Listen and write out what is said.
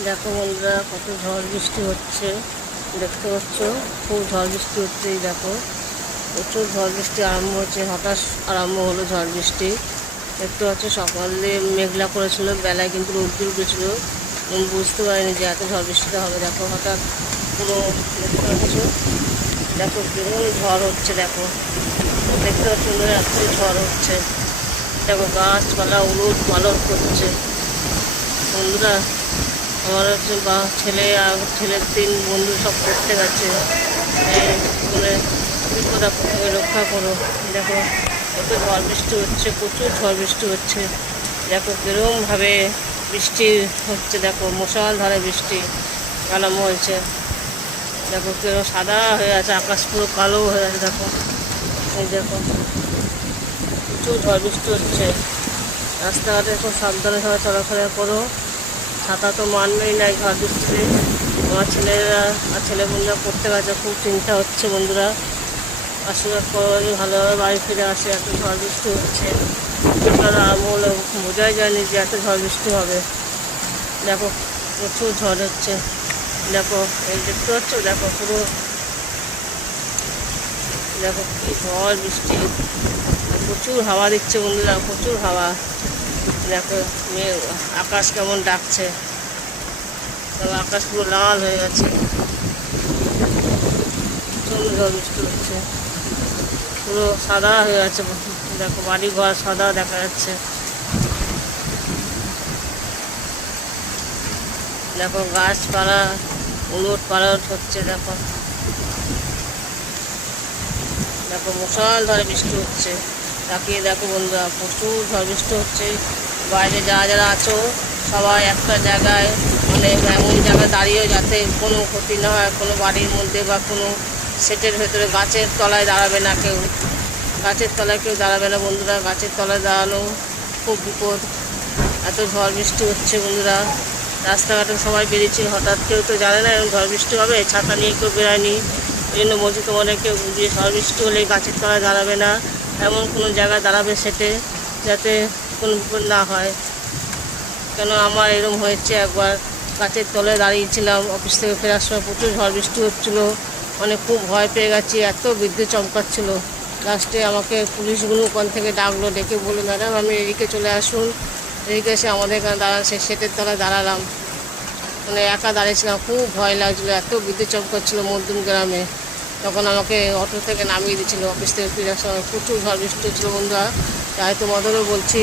দেখো বন্ধুরা, কত ঝড় বৃষ্টি হচ্ছে দেখতে পাচ্ছ। খুব ঝড় বৃষ্টি হচ্ছে। এই দেখো, প্রচুর ঝড় বৃষ্টি আরম্ভ হচ্ছে। হঠাৎ আরম্ভ হলো ঝড় বৃষ্টি। দেখতে পাচ্ছ, সকালে মেঘলা করেছিল, বেলায় কিন্তু রোদ্দুর উঠেছিল। বুঝতে পারিনি যে এত ঝড় বৃষ্টিটা হবে। দেখো হঠাৎ পুরো দেখতে পাচ্ছ, দেখো কেমন ঝড় হচ্ছে। দেখো দেখতে পাচ্ছ এত ঝড় হচ্ছে। দেখো গাছপালা উলট পালট করছে। বন্ধুরা, আমার হচ্ছে ছেলে আর ছেলের 3 বন্ধু সব পড়তে গেছে। বলে বিপদ আপদ থেকে রক্ষা করো। দেখো কত ঝড় বৃষ্টি হচ্ছে, প্রচুর ঝড় বৃষ্টি হচ্ছে। দেখো কীরকমভাবে বৃষ্টি হচ্ছে। দেখো মুষলধারে বৃষ্টি আরম্ভ হয়েছে। দেখো কিরকম সাদা হয়ে আছে, আকাশ পুরো কালো হয়ে আছে। দেখো এই দেখো প্রচুর ঝড় বৃষ্টি হচ্ছে। রাস্তাঘাটে খুব সাবধানে সবাই চলাফেরা করো। ছাতা তো মানবেই না এই ঝড় বৃষ্টিতে। আমার ছেলেরা আর ছেলে বন্ধুরা পড়তে গেছে, খুব চিন্তা হচ্ছে। বন্ধুরা, আশীর্বাদ করো যে ভালোভাবে বাড়ি ফিরে আসে। এত ঝড় বৃষ্টি হচ্ছে, আরম্ভ হলে বোঝাই যায়নি যে এত ঝড় বৃষ্টি হবে। দেখো প্রচুর ঝড় হচ্ছে। দেখো এই দেখতে পাচ্ছ, দেখো পুরো দেখো কি ঝড় বৃষ্টি। প্রচুর হাওয়া দিচ্ছে বন্ধুরা, প্রচুর হাওয়া। দেখো আকাশ কেমন ডাকছে। আকাশ পুরো লাল হয়ে গেছে। প্রচন্ড ঝড় বৃষ্টি হচ্ছে, পুরো সাদা হয়ে গেছে। দেখো বাড়ি ঘর সাদা দেখা যাচ্ছে। দেখো গাছপালা উলট পালট হচ্ছে। দেখো দেখো মুষলধারে বৃষ্টি হচ্ছে। তাকিয়ে দেখো বন্ধুরা, প্রচুর ঝড় বৃষ্টি হচ্ছে। বাইরে যারা আছো সবাই একটা জায়গায়, মানে এমন জায়গায় দাঁড়িয়ে, যাতে কোনো ক্ষতি না হয়। কোনো বাড়ির মধ্যে বা কোনো সেটের ভেতরে গাছের তলায় দাঁড়াবে না কেউ। গাছের তলায় কেউ দাঁড়াবে না বন্ধুরা। গাছের তলায় দাঁড়ানো খুব বিপদ। এত ঝড় বৃষ্টি হচ্ছে বন্ধুরা। রাস্তাঘাটে সবাই বেরিয়েছে, হঠাৎ কেউ তো জানে না এরকম ঝড় বৃষ্টি হবে। ছাতা নিয়ে কেউ বেরোয়নি। এই জন্য বলছি তোমাদের, কেউ যে ঝড় বৃষ্টি হলে গাছের তলায় দাঁড়াবে না। এমন কোনো জায়গায় দাঁড়াবে সেটে, যাতে কোনো বিপদ না হয়। কেন আমার এরকম হয়েছে একবার। গাছের তলায় দাঁড়িয়েছিলাম, অফিস থেকে ফেরার সময় প্রচুর ঝড় বৃষ্টি হচ্ছিলো। খুব ভয় পেয়ে গেছি, এত বিদ্যুৎ চমকাচ্ছিল। লাস্টে আমাকে পুলিশগুলো ওখান থেকে ডাকলো, ডেকে বললো, ম্যাডাম আপনি এদিকে চলে আসুন। এদিকে এসে আমাদের এখানে দাঁড়ান। সে সেটের তলায় দাঁড়ালাম। একা দাঁড়িয়েছিলাম, খুব ভয় লাগছিলো, এত বিদ্যুৎ চমকাচ্ছিল মধ্যম গ্রামে। তখন আমাকে অটো থেকে নামিয়ে দিয়েছিলো অফিস থেকে ফেরার সময়। প্রচুর ঝড় বৃষ্টি হচ্ছিলো বন্ধুরা, তাই তোমাদেরও বলছি।